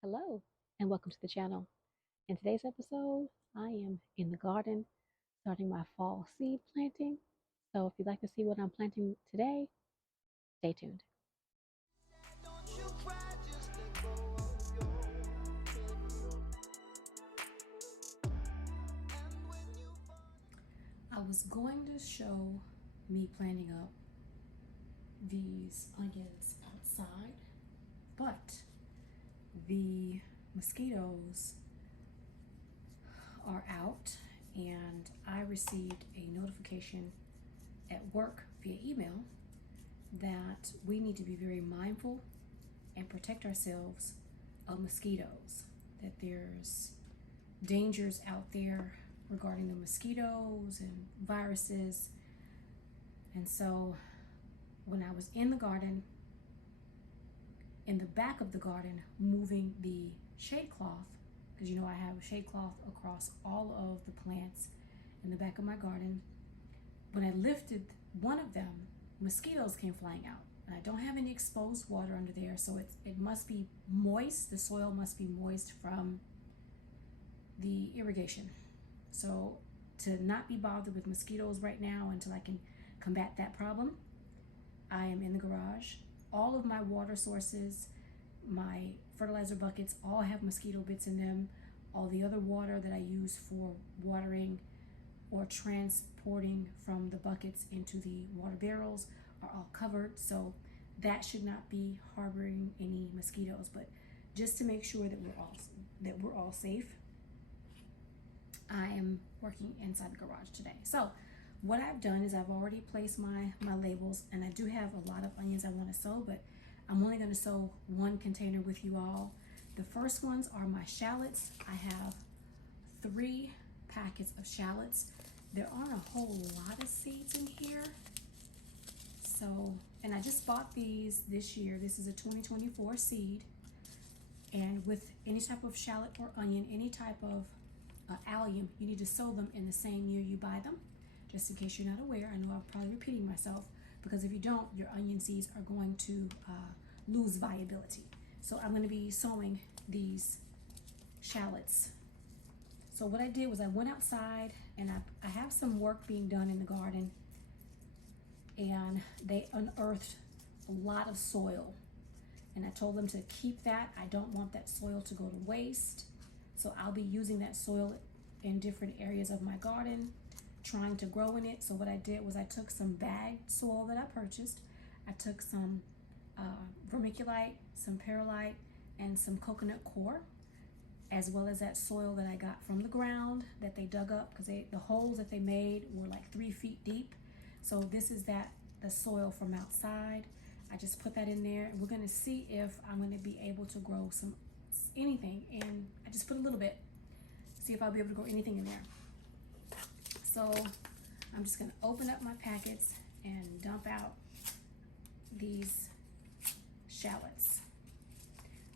Hello, and welcome to the channel. In today's episode, I am in the garden starting my fall seed planting. So if you'd like to see what I'm planting today, stay tuned. I was going to show me planting up these onions outside, but the mosquitoes are out, and I received a notification at work via email that we need to be very mindful and protect ourselves of mosquitoes, that there's dangers out there regarding the mosquitoes and viruses. And so when I was in the garden, in the back of the garden, moving the shade cloth, because I have a shade cloth across all of the plants in the back of my garden, when I lifted one of them, mosquitoes came flying out. And I don't have any exposed water under there, so it must be moist. The soil must be moist from the irrigation. So to not be bothered with mosquitoes right now until I can combat that problem, I am in the garage. All of my water sources, my fertilizer buckets, all have mosquito bits in them. All the other water that I use for watering or transporting from the buckets into the water barrels are all covered, so that should not be harboring any mosquitoes. But just to make sure that we're all safe, I am working inside the garage today. So what I've done is I've already placed my labels, and I do have a lot of onions I want to sow, but I'm only going to sow one container with you all. The first ones are my shallots. I have 3 packets of shallots. There aren't a whole lot of seeds in here. So, and I just bought these this year. This is a 2024 seed. And with any type of shallot or onion, any type of allium, you need to sow them in the same year you buy them. Just in case you're not aware, I know I'm probably repeating myself, because if you don't, your onion seeds are going to lose viability. So I'm going to be sowing these shallots. So what I did was I went outside, and I have some work being done in the garden, and they unearthed a lot of soil, and I told them to keep that. I don't want that soil to go to waste. So I'll be using that soil in different areas of my garden, trying to grow in it. So what I did was I took some bagged soil that I purchased. I took some vermiculite, some perlite, and some coconut coir, as well as that soil that I got from the ground that they dug up, because the holes that they made were like 3 feet deep. So this is the soil from outside. I just put that in there, and we're going to see if I'm going to be able to grow anything. And I just put a little bit, see if I'll be able to grow anything in there. So I'm just going to open up my packets and dump out these shallots.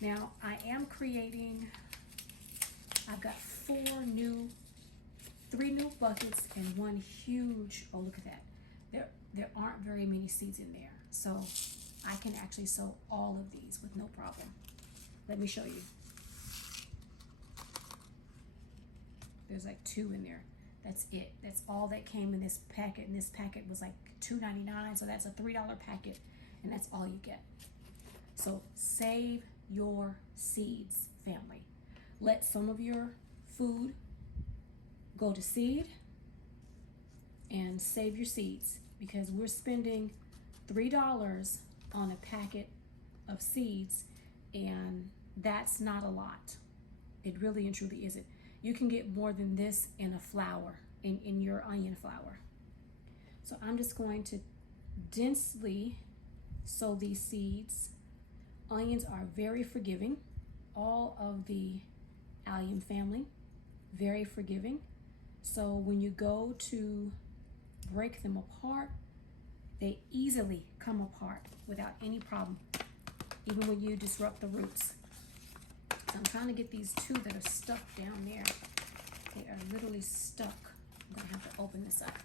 Now I am creating, I've got 3 new buckets and 1 huge, oh look at that. There aren't very many seeds in there. So I can actually sow all of these with no problem. Let me show you. There's like 2 in there. That's it. That's all that came in this packet. And this packet was like $2.99. So that's a $3 packet. And that's all you get. So save your seeds, family. Let some of your food go to seed, and save your seeds, because we're spending $3 on a packet of seeds, and that's not a lot. It really and truly isn't. You can get more than this in a flour, in your onion flour. So I'm just going to densely sow these seeds. Onions are very forgiving. All of the allium family, very forgiving. So when you go to break them apart, they easily come apart without any problem, even when you disrupt the roots. So I'm trying to get these 2 that are stuck down there. They are literally stuck. I'm gonna have to open this up.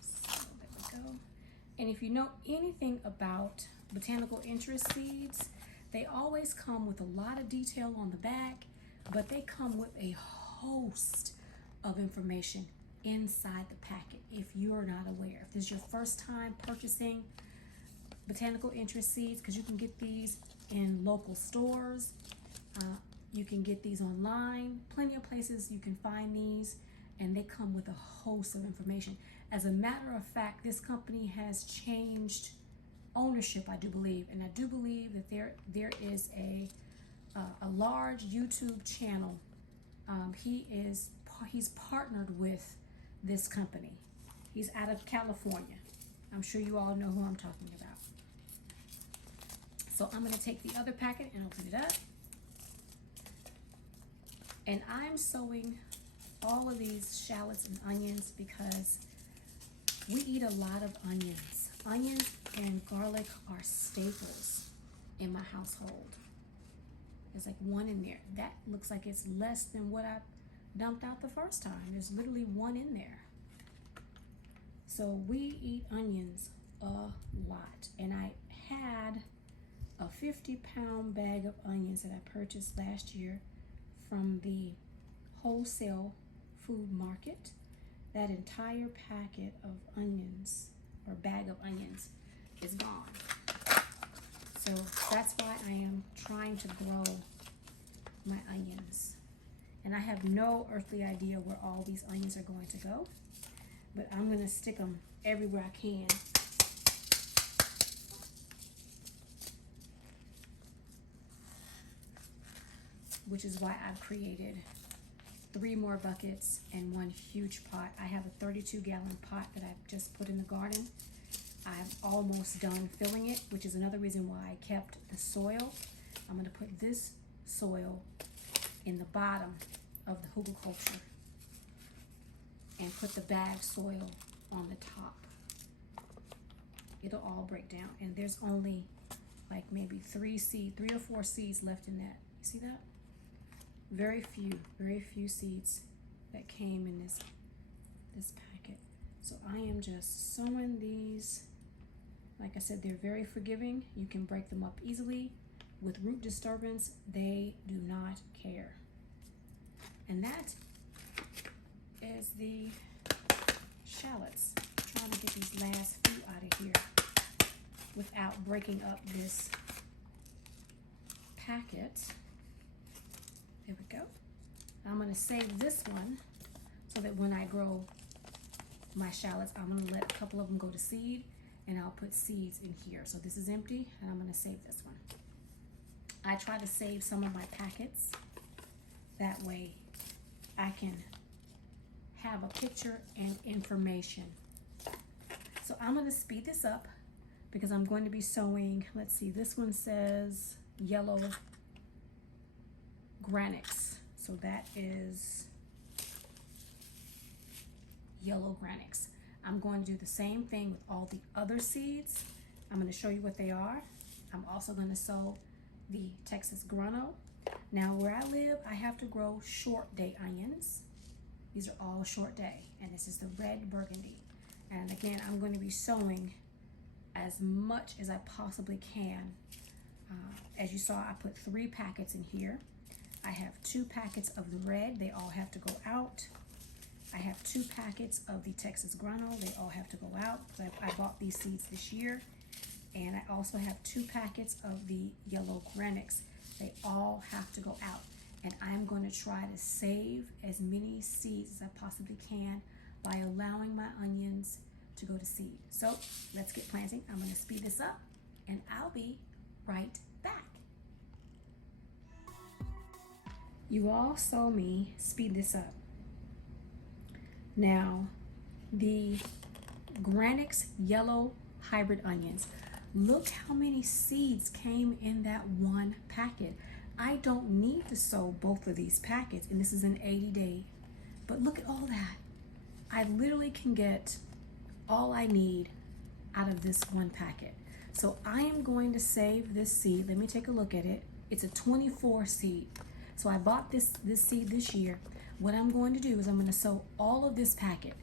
So there we go. And if you know anything about botanical interest seeds, they always come with a lot of detail on the back, but they come with a host of information inside the packet if you're not aware. If this is your first time purchasing botanical interest seeds, because you can get these in local stores, you can get these online, plenty of places you can find these, and they come with a host of information. As a matter of fact, this company has changed ownership, I do believe, and I do believe that there is a large YouTube channel. He's partnered with this company. He's out of California. I'm sure you all know who I'm talking about. So I'm going to take the other packet and open it up. And I'm sowing all of these shallots and onions because we eat a lot of onions. Onions and garlic are staples in my household. There's like one in there. That looks like it's less than what I dumped out the first time. There's literally one in there. So we eat onions a lot. And I had a 50-pound bag of onions that I purchased last year from the wholesale food market. That entire packet of onions, or bag of onions, is gone. So that's why I am trying to grow my onions. And I have no earthly idea where all these onions are going to go, but I'm going to stick them everywhere I can. Which is why I've created 3 more buckets and 1 huge pot. I have a 32-gallon pot that I've just put in the garden. I'm almost done filling it, which is another reason why I kept the soil. I'm going to put this soil in the bottom of the hugelkultur and put the bag soil on the top. It'll all break down, and there's only like maybe 3 or 4 seeds left in that. You see that? Very few seeds that came in this packet. So I am just sowing these. Like I said, they're very forgiving. You can break them up easily. With root disturbance, they do not care. And that is the shallots. I'm trying to get these last few out of here without breaking up this packet. There we go. I'm going to save this one so that when I grow my shallots, I'm going to let a couple of them go to seed, and I'll put seeds in here. So this is empty, and I'm going to save this one. I try to save some of my packets. That way I can have a picture and information. So I'm going to speed this up because I'm going to be sowing, let's see, this one says yellow granix. So that is yellow granix. I'm going to do the same thing with all the other seeds. I'm going to show you what they are. I'm also going to sow the Texas grano. Now where I live, I have to grow short day onions. These are all short day, and this is the red burgundy. And again, I'm going to be sowing as much as I possibly can. As you saw, I put 3 packets in here. I have 2 packets of the red. They all have to go out. I have 2 packets of the Texas grano. They all have to go out. I bought these seeds this year. And I also have 2 packets of the yellow granix. They all have to go out. And I'm going to try to save as many seeds as I possibly can by allowing my onions to go to seed. So let's get planting. I'm going to speed this up, and I'll be right back. You all saw me speed this up. Now, the Granix yellow hybrid onions. Look how many seeds came in that one packet. I don't need to sow both of these packets, and this is an 80-day. But look at all that. I literally can get all I need out of this one packet. So I am going to save this seed. Let me take a look at it. It's a 24 seed. So I bought this seed this year. What I'm going to do is I'm going to sow all of this packet,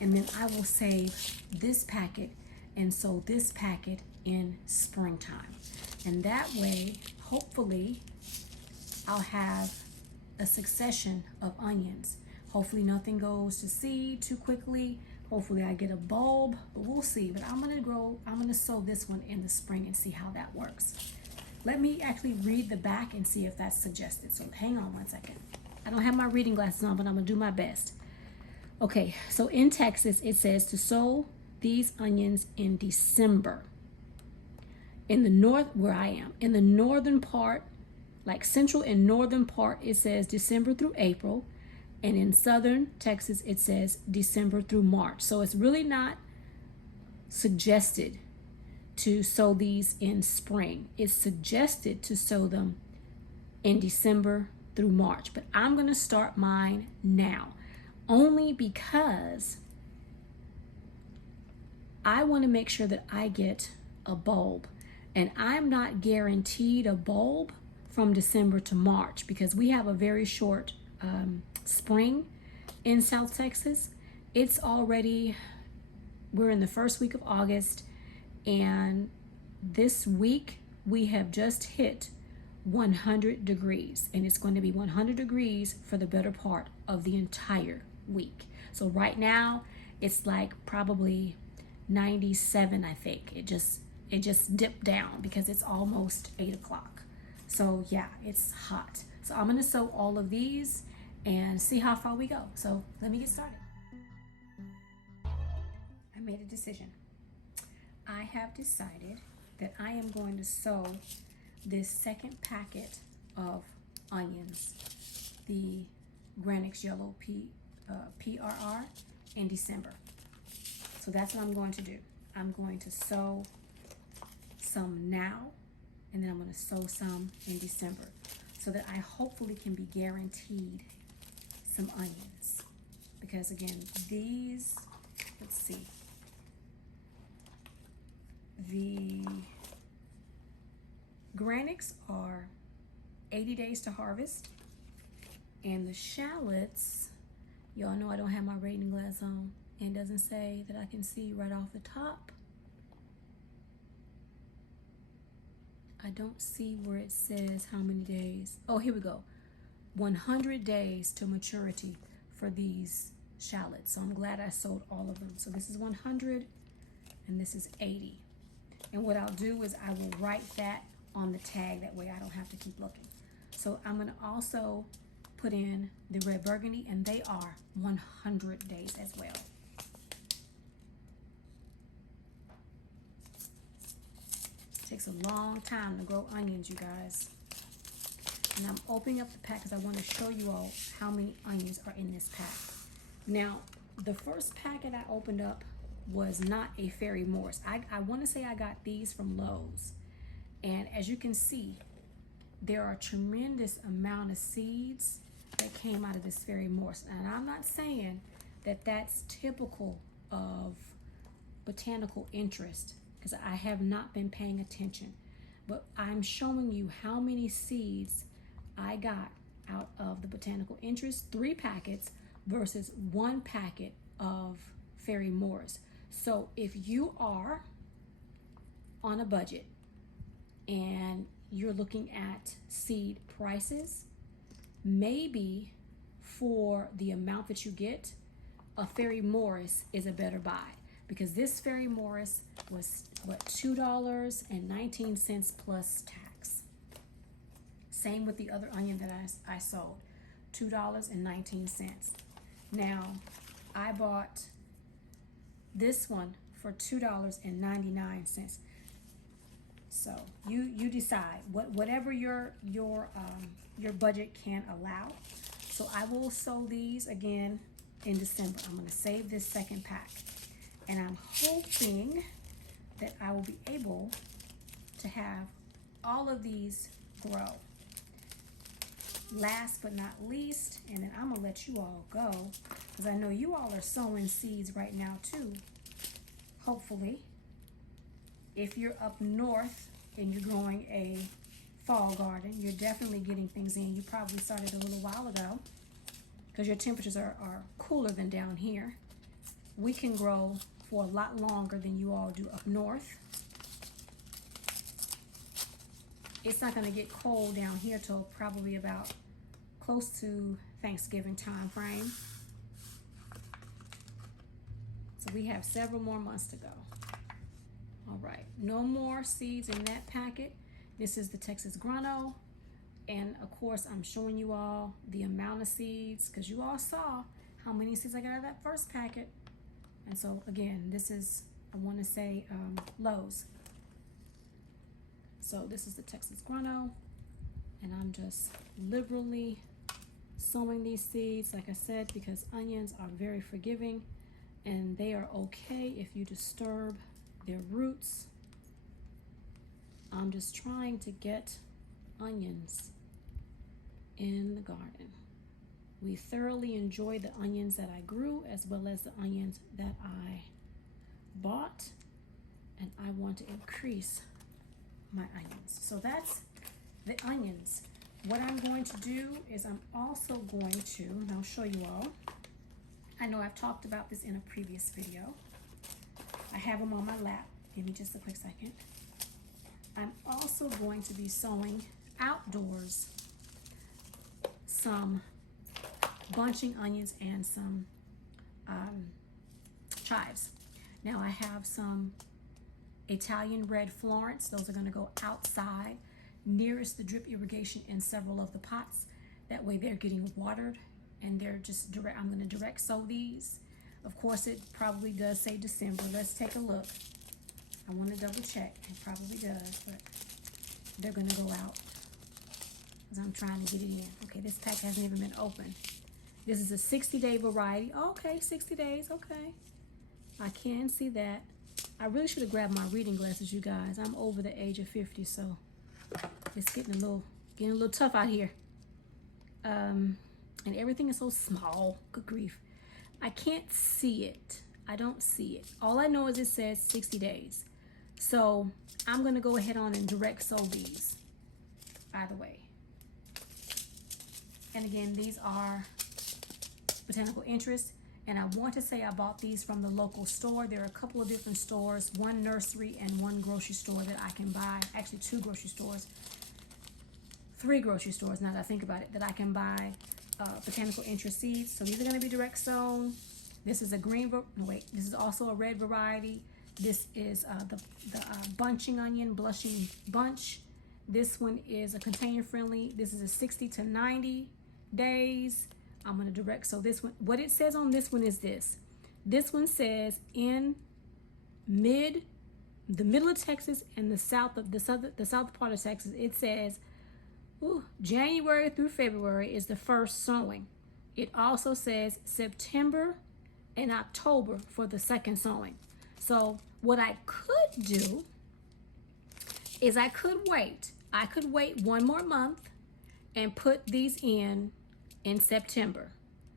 and then I will save this packet, and sow this packet in springtime. And that way, hopefully, I'll have a succession of onions. Hopefully nothing goes to seed too quickly. Hopefully I get a bulb, but we'll see. But I'm gonna sow this one in the spring and see how that works. Let me actually read the back and see if that's suggested. So hang on one second. I don't have my reading glasses on, but I'm gonna do my best. Okay, so in Texas, it says to sow these onions in December. In the north, where I am, in the northern part, like central and northern part, it says December through April. And in southern Texas, it says December through March. So it's really not suggested to sow these in spring. It's suggested to sow them in December through March. But I'm going to start mine now, only because I want to make sure that I get a bulb. And I'm not guaranteed a bulb from December to March because we have a very short spring in South Texas. It's already, we're in the first week of August, and this week we have just hit 100 degrees, and it's going to be 100 degrees for the better part of the entire week. So right now it's like probably 97, I think. It just dipped down because it's almost 8 o'clock. So yeah, it's hot. So I'm gonna sow all of these and see how far we go. So let me get started. I made a decision. I have decided that I am going to sow this second packet of onions, the Granix Yellow PRR, in December. So that's what I'm going to do. I'm going to sow some now, and then I'm going to sow some in December, so that I hopefully can be guaranteed some onions. Because again, these, let's see, the Granix are 80 days to harvest, and the shallots, y'all know I don't have my reading glass on, and it doesn't say that I can see right off the top. I don't see where it says how many days. Oh, here we go. 100 days to maturity for these shallots. So I'm glad I sold all of them. So this is 100 and this is 80. And what I'll do is I will write that on the tag. That way I don't have to keep looking. So I'm going to also put in the red burgundy, and they are 100 days as well. It takes a long time to grow onions, you guys. And I'm opening up the pack because I want to show you all how many onions are in this pack. Now, the first packet I opened up was not a Fairy Morris. I want to say I got these from Lowe's. And as you can see, there are a tremendous amount of seeds that came out of this Fairy Morris. And I'm not saying that that's typical of botanical interest, because I have not been paying attention. But I'm showing you how many seeds I got out of the botanical interest, 3 packets versus 1 packet of Fairy Morris. So if you are on a budget and you're looking at seed prices, maybe for the amount that you get, a Fairy Morris is a better buy, because this Fairy Morris was what, $2.19 plus tax. Same with the other onion that I sold, $2.19. Now, I bought this one for $2.99. So you decide whatever your budget can allow. So I will sow these again in December. I'm going to save this second pack, and I'm hoping that I will be able to have all of these grow. Last but not least, and then I'm gonna let you all go, because I know you all are sowing seeds right now too. Hopefully, if you're up north and you're growing a fall garden, you're definitely getting things in. You probably started a little while ago, because your temperatures are cooler than down here. We can grow for a lot longer than you all do up north. It's not going to get cold down here till probably about close to Thanksgiving time frame. So we have several more months to go. All right, no more seeds in that packet. This is the Texas Grano. And of course, I'm showing you all the amount of seeds because you all saw how many seeds I got out of that first packet. And so again, this is, I want to say Lowe's. So this is the Texas Grano, and I'm just liberally sowing these seeds, like I said, because onions are very forgiving and they are okay if you disturb their roots. I'm just trying to get onions in the garden. We thoroughly enjoy the onions that I grew as well as the onions that I bought, and I want to increase my onions. So that's the onions. What I'm going to do is I'm also going to, and I'll show you all, I know I've talked about this in a previous video. I have them on my lap. Give me just a quick second. I'm also going to be sowing outdoors some bunching onions and some chives. Now I have some Italian red Florence. Those are going to go outside nearest the drip irrigation in several of the pots. That way they're getting watered and they're just direct. I'm going to direct sow these. Of course, it probably does say December. Let's take a look. I want to double check. It probably does, but they're going to go out because I'm trying to get it in. Okay, this pack hasn't even been opened. This is a 60-day variety. Okay, 60 days. Okay, I can see that. I really should have grabbed my reading glasses, you guys. I'm over the age of 50, so it's getting a little tough out here. And everything is so small. Good grief. I can't see it. I don't see it. All I know is it says 60 days. So I'm going to go ahead on and direct sow these, by the way. And again, these are botanical interest. And I want to say I bought these from the local store. There are a couple of different stores, one nursery and one grocery store that I can buy. Actually, two grocery stores. 3 grocery stores, now that I think about it, that I can buy botanical interest seeds. So these are going to be direct sown. This is a this is also a red variety. This is the bunching onion, blushing bunch. This one is a container friendly. This is a 60 to 90 days. I'm going to direct. So this one, what it says on this one is this. This one says in the middle of Texas and the south part of Texas, it says January through February is the first sowing. It also says September and October for the second sowing. So what I could do is I could wait. I could wait 1 more month and put these in September,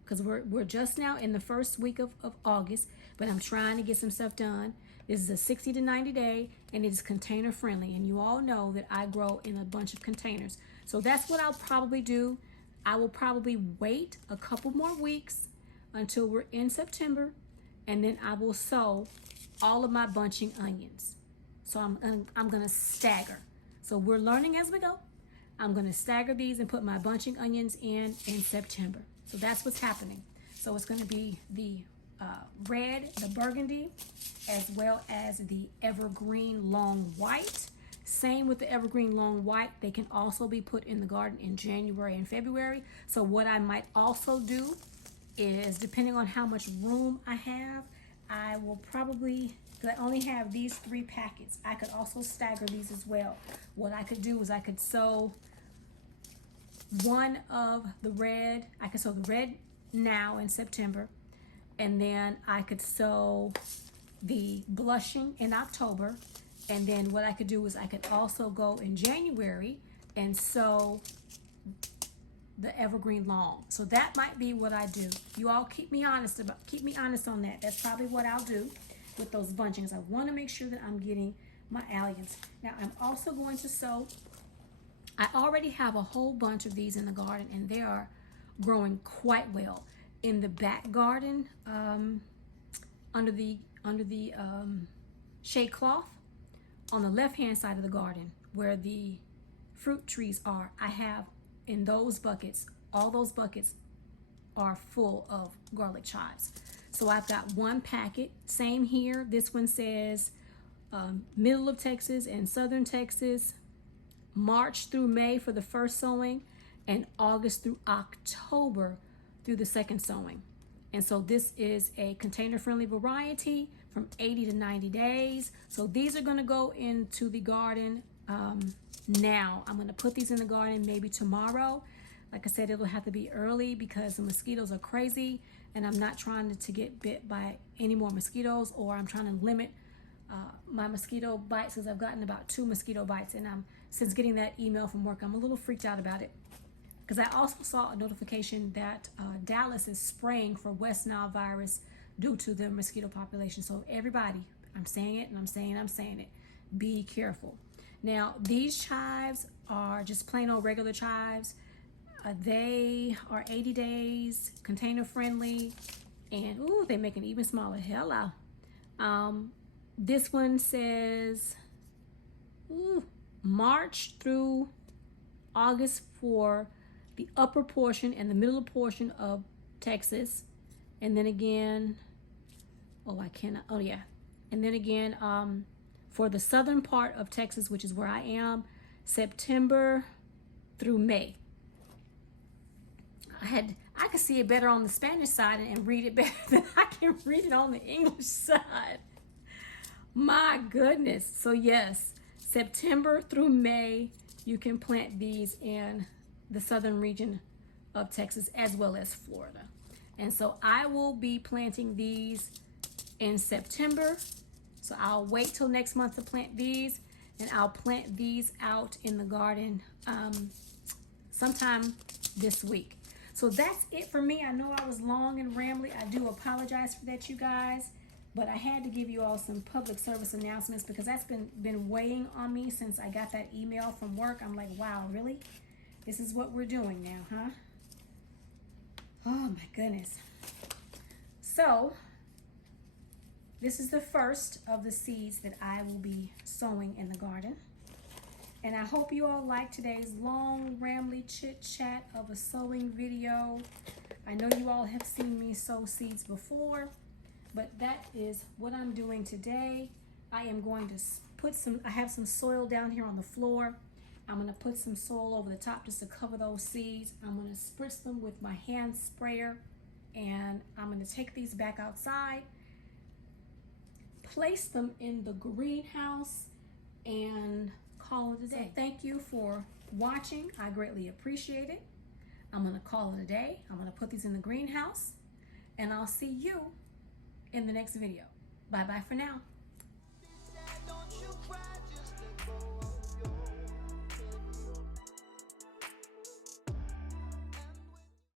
because we're just now in the first week of August, but I'm trying to get some stuff done. This is a 60 to 90 day, and it is container friendly, and you all know that I grow in a bunch of containers. So that's what I'll probably do. I will probably wait a couple more weeks until we're in September, and then I will sow all of my bunching onions. So I'm gonna stagger. So we're learning as we go. I'm going to stagger these and put my bunching onions in September. So that's what's happening. So it's going to be the red, the burgundy, as well as the evergreen long white. Same with the evergreen long white. They can also be put in the garden in January and February. So what I might also do is, depending on how much room I have, I will probably, because I only have these 3 packets, I could also stagger these as well. What I could do is I could sow one of the red. I could sow the red now in September, and then I could sow the blushing in October, and then what I could do is I could also go in January and sow the evergreen long. So that might be what I do. You all keep me honest on that. That's probably what I'll do with those bunchings. I want to make sure that I'm getting my alliums. Now I'm also going to sow, I already have a whole bunch of these in the garden, and they are growing quite well. In the back garden, under the under the shade cloth. On the left hand side of the garden where the fruit trees are, I have in those buckets, all those buckets are full of garlic chives. So I've got one packet, same here. This one says middle of Texas and southern Texas, March through May for the first sowing, and August through October through the second sowing. And so this is a container friendly variety from 80 to 90 days. So these are going to go into the garden now. I'm going to put these in the garden maybe tomorrow. Like I said, it'll have to be early because the mosquitoes are crazy, and I'm not trying to get bit by any more mosquitoes, or I'm trying to limit my mosquito bites, because I've gotten about 2 mosquito bites, and since getting that email from work, I'm a little freaked out about it. Because I also saw a notification that Dallas is spraying for West Nile virus due to the mosquito population. So everybody, I'm saying it and I'm saying it, be careful. Now, these chives are just plain old regular chives. They are 80 days, container friendly, and ooh, they make it even smaller. Hello. This one says March through August for the upper portion and the middle portion of Texas. And then again, and then again, for the southern part of Texas, which is where I am, September through May. I could see it better on the Spanish side and read it better than I can read it on the English side. My goodness. So yes, September through May, you can plant these in the southern region of Texas as well as Florida. And so I will be planting these in September. So I'll wait till next month to plant these, and I'll plant these out in the garden sometime this week. So that's it for me. I know I was long and rambly. I do apologize for that, you guys. But I had to give you all some public service announcements because that's been weighing on me since I got that email from work. I'm like, wow, really? This is what we're doing now, huh? Oh my goodness. So this is the first of the seeds that I will be sowing in the garden. And I hope you all like today's long, rambly chit-chat of a sowing video. I know you all have seen me sow seeds before, but that is what I'm doing today. I am going to I have some soil down here on the floor. I'm going to put some soil over the top just to cover those seeds. I'm going to spritz them with my hand sprayer, and I'm going to take these back outside, place them in the greenhouse, and call it a day. So thank you for watching. I greatly appreciate it. I'm going to call it a day. I'm going to put these in the greenhouse, and I'll see you in the next video. Bye-bye for now.